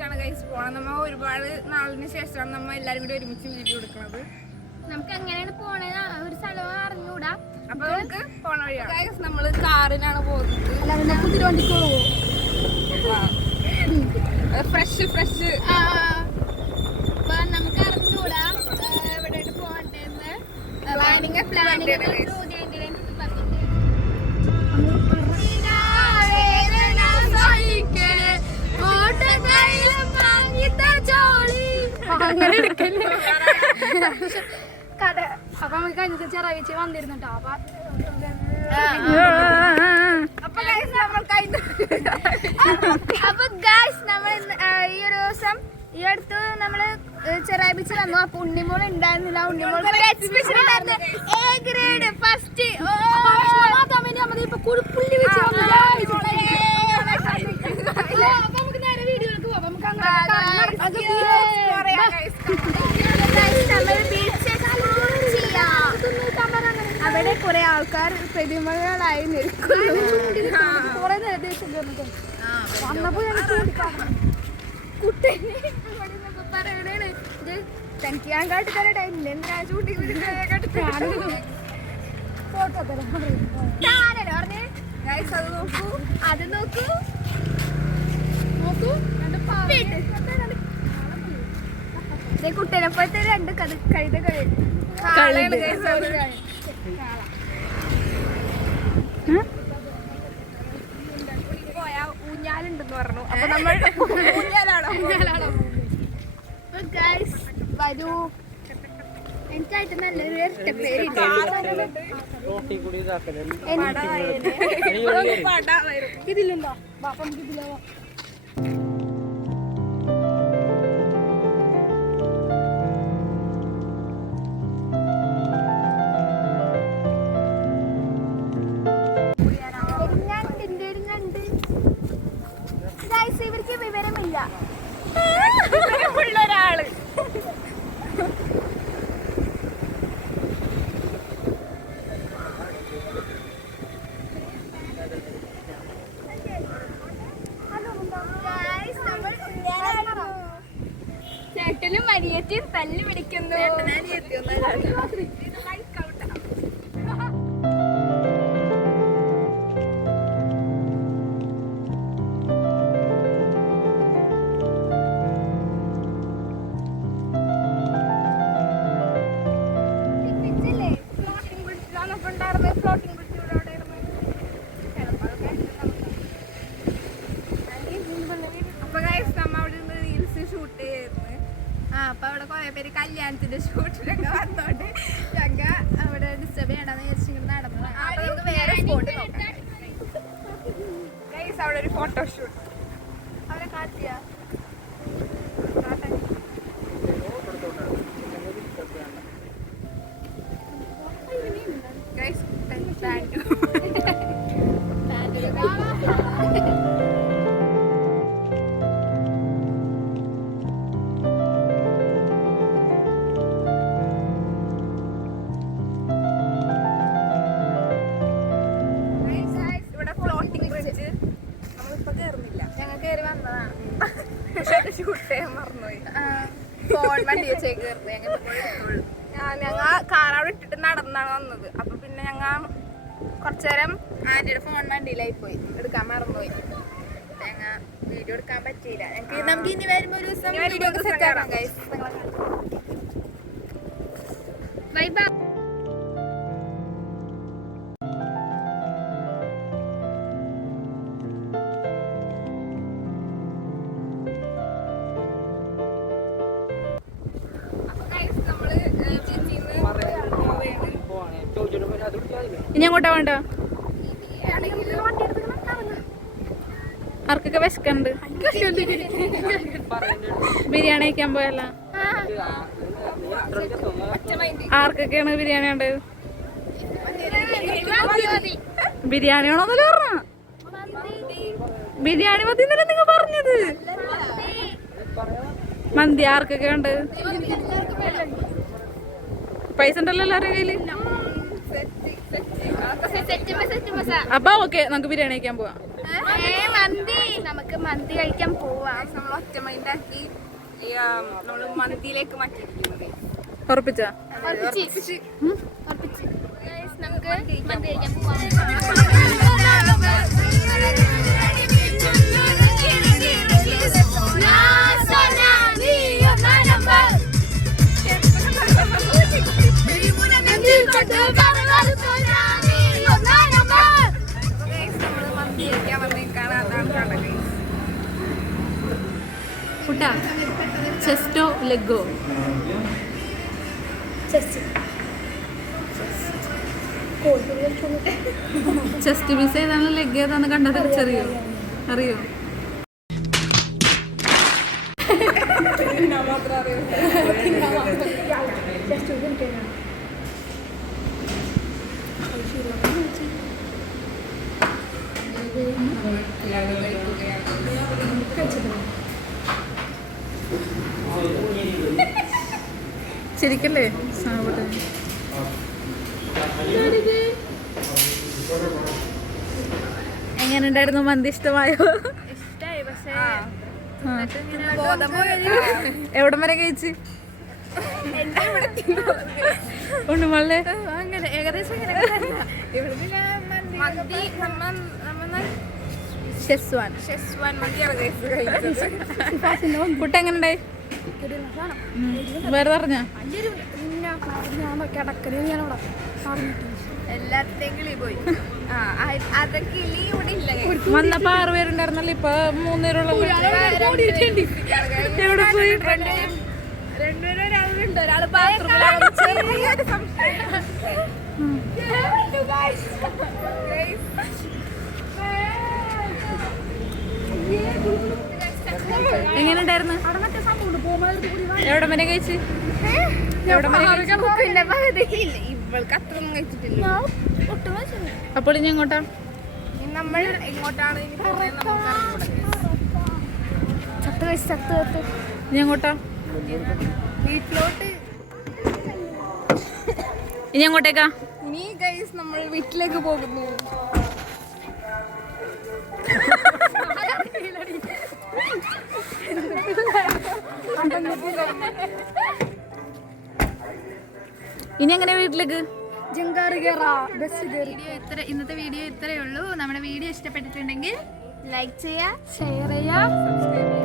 ഒരുമിച്ചാണ് ഗൈസ് പോണത്. നമ്മ ഒരുപാട് നാളിന് ശേഷമാണ് നമ്മ എല്ലാരും കൂടി ഒരുമിച്ച് വീഡിയോ എടുക്കുന്നത്. നമുക്ക് എങ്ങനെയാണ് പോണത് ഒരു സ്ഥലം അറിഞ്ഞൂടാ. അപ്പൊ നമുക്ക് പോണ വഴിയാണ് ഗൈസ്. നമ്മള് കാറിനാണ് പോകുന്നത്. ഫ്രഷ് അപ്പൊ നമുക്ക് അറിഞ്ഞൂടാ എവിടെയാണ് പോകണ്ടേന്ന്. പ്ലാനിങ് കഥ. അപ്പൊ നമുക്ക് കഴിഞ്ഞ ചെറിയ വന്നിരുന്നു കേട്ടോ. അപ്പൊ ഗൈസ് നമ്മൾ ഈ ഒരു ദിവസം ഈ അടുത്ത് നമ്മള് ചെറിയ ബീച്ച് വന്നു. അപ്പൊ ഉണ്ണിമോൾ ഉണ്ടായിരുന്നില്ല. ഉണ്ണിമോൾ എക്സിബിഷൻ ഉണ്ടായിരുന്നു. A grade first. നമുക്ക് നേരെ വീഡിയോയിലേക്ക് പോവാം. നമുക്ക് അവിടെ കുറെ ആൾക്കാർ പ്രതിമകളായി നിൽക്കുന്നു. കുറെ നിർദ്ദേശം വന്നപ്പോ കുട്ടി പറയണേ തനിക്ക് ഞാൻ കാട്ടി തരട്ടെ. എന്തിനാ ചൂണ്ടി ഫോട്ടോ പറഞ്ഞേ. അത് നോക്കൂ കുട്ടീനെ പോലത്തെ രണ്ട് കഴുതകള് പോയാ ഊഞ്ഞാലുണ്ടെന്ന് പറഞ്ഞു. അപ്പൊ നമ്മൾ ഊഞ്ഞാലാണോ വരൂ. എനിക്കായിട്ട് നല്ലൊരു ഇഷ്ടപ്പേരുണ്ട്. ഇതിലുണ്ടോ ബാപ്പ? നമുക്ക് ഇതിലോ ഇവർക്ക് വിവരമില്ല. ഒരാള് ചേട്ടനും അനിയത്തിയും തല്ലി പിടിക്കുന്നു. അപ്പൊ അവിടെ കുറെ പേര് കല്യാണത്തിന്റെ ഷൂട്ടിലൊക്കെ വന്നോണ്ട് ഞങ്ങ അവിടെ ഡിസ്റ്റർബ് ചെയ്യണ്ടെന്ന് വിചാരിച്ചിങ്ങനെ നടന്നതാണ്. അപ്പൊ നമുക്ക് വേറെ സ്പോട്ട് നോക്കാം. അവിടെ ഒരു ഫോട്ടോഷൂട്ട് അവിടെ കാട്ടിയ ഞങ്ങ കാർ അവിടെ ഇട്ടിട്ട് നടന്നാണ് വന്നത്. അപ്പൊ പിന്നെ ഞങ്ങ കുറച്ചേരം ആന്റിയുടെ ഫോൺ വണ്ടിയിലായി പോയി, എടുക്കാൻ മറന്നുപോയി. ഞങ്ങ വീഡിയോ എടുക്കാൻ പറ്റിയില്ല. നമുക്ക് ഇനി വരുമ്പോ ഒരു ദിവസം വീഡിയോ സെറ്റ് ആക്കാം ഗൈസ്. Bye bye. ഇനി അങ്ങോട്ടാ വേണ്ട? ആർക്കൊക്കെ വിശക്കുണ്ട്? ബിരിയാണി കഴിക്കാൻ പോയല്ല? ആർക്കൊക്കെയാണ് ബിരിയാണി വേണ്ടത്? ബിരിയാണി ആണോന്നല്ലേ പറഞ്ഞ? ബിരിയാണി മതി എന്നല്ലേ നിങ്ങൾ പറഞ്ഞത്? മന്തി ആർക്കൊക്കെ ഉണ്ട്? പൈസ ഉണ്ടല്ലോ എല്ലാവരുടെ കയ്യില്. അപ്പൊ ഓക്കെ, നമുക്ക് ബിരിയാണി കഴിക്കാൻ പോവാം. മന്തി നമുക്ക് മന്തി കഴിക്കാൻ പോവാം. നമ്മൾ ഒറ്റ മൈൻഡാക്കി നമ്മള് മന്തിയിലേക്ക് മാറ്റിയിരിക്കുന്നത്. ഉറപ്പിച്ചാ? ഉറപ്പിച്ച്. Guys, നമുക്ക് മന്തി കഴിക്കാൻ പോവാം. നമ്മള് മന്തി കഴിക്കാൻ വന്നേക്കാണ്. അതാണ് കട. ഫുഡാ ചെസ്റ്റോ ലെഗോ? ചെസ്റ്റ് പീസ് ഏതാണ് ലെഗ് ഏതാന്ന് കണ്ടാ തിരിച്ചറിയോ? അറിയോ? ശരിക്കല്ലേ? എങ്ങനെ ഉണ്ടായിരുന്നു? മന്തി ഇഷ്ടമായോ? ഇഷ്ടായി. പക്ഷേ ബോധം പോയത് എവിടം വരെ കഴിച്ച്? ഉണ്ണുമല്ലേ? അങ്ങനെ ഏകദേശം മന്തി ഷെസ്വാൻ മന്തിയാണ് കഴിച്ചത്. ഫുഡ് എങ്ങനെ ഉണ്ടായി? വേറെ പറഞ്ഞ എല്ലാത്തിനും കിളി പോയി. അതൊക്കെ കിളി ഇവിടെ ഇല്ല. വന്നപ്പോ 6 പേരുണ്ടായിരുന്നല്ലോ, ഇപ്പൊ 3 പേരുള്ള. എവിടെ പോയി? രണ്ടുപേരും ഒരാളുണ്ട്. ഒരാള് ബാത്റൂമിലാണ്. ചെറിയൊരു സംശയം. എങ്ങനെ ഉണ്ടായിരുന്നു? എവിടെ വരെ കഴിച്ച്? ഇവൾക്ക് അത്രയൊന്നും കഴിച്ചിട്ടില്ല. അപ്പോൾ ഇനി എങ്ങോട്ടാ? നമ്മൾ എങ്ങോട്ടാണ് ഇനി പോകുന്നത് നമുക്ക് അറിഞ്ഞൂടാ. ഇനി എങ്ങോട്ടാ? വീട്ടിലോട്ട്. ഇനി എങ്ങോട്ടേക്കാ? ഇനി ഗൈസ് നമ്മൾ വീട്ടിലേക്ക് പോകുന്നു. ഇനി എങ്ങനെ വീട്ടിലേക്ക്? ഇന്നത്തെ വീഡിയോ ഇത്രയേ ഉള്ളൂ. നമ്മുടെ വീഡിയോ ഇഷ്ടപ്പെട്ടിട്ടുണ്ടെങ്കിൽ ലൈക്ക് ചെയ്യുക, ഷെയർ ചെയ്യുക, സബ്സ്ക്രൈബ് ചെയ്യുക.